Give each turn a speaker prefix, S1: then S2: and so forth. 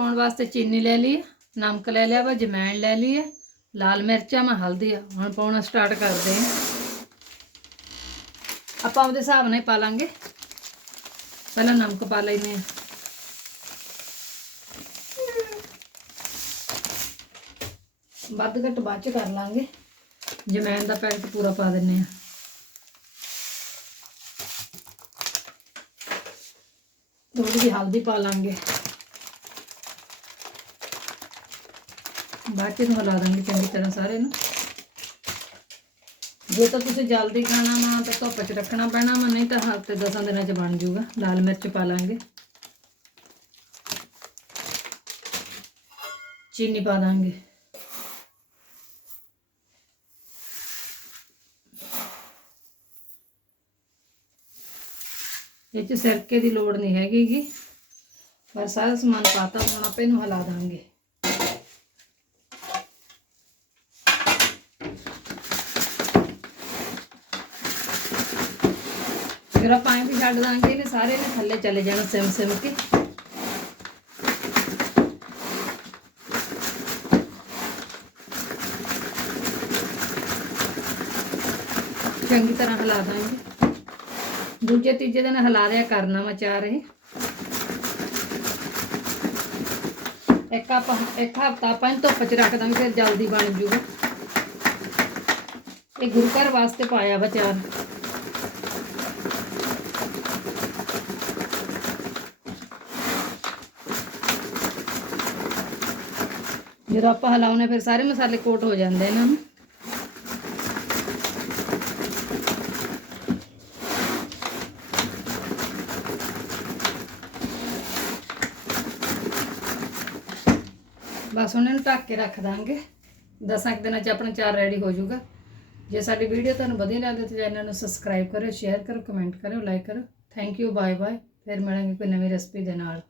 S1: ਪਾਉਣ ਵਾਸਤੇ ਚੀਨੀ ਲੈ ਲਈ ਨਮਕ ਲੈ ਲਿਆ ਵਾ, ਜਮੈਣ ਲੈ ਲਈ ਹੈ, ਲਾਲ ਮਿਰਚਾਂ ਮੈਂ ਹਲਦੀ ਆ, ਹੁਣ ਪਾਉਣਾ ਸਟਾਰਟ ਕਰਦੇ ਹਾਂ। ਆਪਾਂ ਉਹਦੇ ਹਿਸਾਬ ਨਾਲ ਪਾ ਲਾਂਗੇ। ਪਹਿਲਾਂ ਨਮਕ ਪਾ ਲੈਨੇ ਆ ਵੱਧ ਘੱਟ ਬਾਅਦ ਚ ਕਰ ਲਾਂਗੇ। ਜਮੈਣ ਦਾ ਪੈਕਟ ਪੂਰਾ ਪਾ ਦਿੰਨੇ ਆ ਥੋੜੀ ਜਿਹੀ ਹਲਦੀ ਪਾ ਲਾਂਗੇ। ਬਾਅਦ ਚ ਨੂੰ ਹਿਲਾ ਦਾਂਗੇ ਚੰਗੀ ਤਰ੍ਹਾਂ ਸਾਰੇ ਨੂੰ। ਜੇ ਤਾਂ ਤੁਸੀਂ ਜਲਦੀ ਖਾਣਾ ਵਾ, ਤਾਂ ਧੁੱਪ 'ਚ ਰੱਖਣਾ ਪੈਣਾ ਵਾ, ਨਹੀਂ ਤਾਂ ਹਫ਼ਤੇ ਦਸਾਂ ਦਿਨਾਂ 'ਚ ਬਣ ਜਾਊਗਾ। ਲਾਲ ਮਿਰਚ ਪਾ ਲਾਂਗੇ। ਚੀਨੀ ਪਾ ਦਾਂਗੇ। ਇਹ 'ਚ ਸਿਰਕੇ ਦੀ ਲੋੜ ਨਹੀਂ ਹੈਗੀ ਪਰ ਸਾਰਾ ਸਮਾਨ ਪਾਤਾ ਹੁਣ, ਆਪੇ ਨੂੰ ਹਿਲਾ ਦਾਂਗੇ। ਫਿਰ ਆਪਾਂ ਵੀ ਛੱਡ ਦਾਂਗੇ ਨੇ ਸਾਰੇ ਨੇ ਥੱਲੇ ਚਲੇ ਜਾਣਾ ਸਿਮ ਸਿਮ ਕੇ। ਚੰਗੀ ਤਰ੍ਹਾਂ ਹਿਲਾ ਦਾਂਗੇ। ਦੂਜੇ, ਤੀਜੇ ਦਿਨ ਹਿਲਾ ਦਿਆ ਕਰਨਾ ਵਾ ਚਾਰ ਇਹ। ਇੱਕ ਆਪਾਂ, ਇੱਕ ਹਫਤਾ ਆਪਾਂ ਇਹਨੂੰ ਧੁੱਪ 'ਚ ਰੱਖ ਦਾਂਗੇ, ਫਿਰ ਜਲਦੀ ਬਣ ਜੂਗਾ। ਇਹ ਗੁਰੂ ਘਰ ਵਾਸਤੇ ਪਾਇਆ ਵਾ ਚਾਰ। ਜਦੋਂ ਆਪਾਂ ਹਿਲਾਉਨੇ ਫਿਰ ਸਾਰੇ ਮਸਾਲੇ ਕੋਟ ਹੋ ਜਾਂਦੇ ਇਹਨਾਂ। ਨੂੰ ਬਸ ਉਹਨਾਂ ਨੂੰ ਢੱਕ ਕੇ ਰੱਖ ਦਾਂਗੇ। ਦਸਾਂ ਕੁ ਦਿਨਾਂ 'ਚ ਆਪਣਾ ਚਾਰ ਰੈਡੀ ਹੋ ਜਾਊਗਾ। ਜੇ ਸਾਡੀ ਵੀਡੀਓ ਤੁਹਾਨੂੰ ਵਧੀਆ ਲੱਗਦੀ ਤਾਂ ਚੈਨਲ ਨੂੰ ਸਬਸਕ੍ਰਾਈਬ ਕਰੋ ਸ਼ੇਅਰ ਕਰੋ ਕਮੈਂਟ ਕਰੋ ਲਾਈਕ ਕਰੋ ਥੈਂਕ ਯੂ ਬਾਏ ਬਾਏ ਫਿਰ ਮਿਲਾਂਗੇ ਕੋਈ ਨਵੀਂ ਰੈਸਪੀ ਦੇ ਨਾਲ।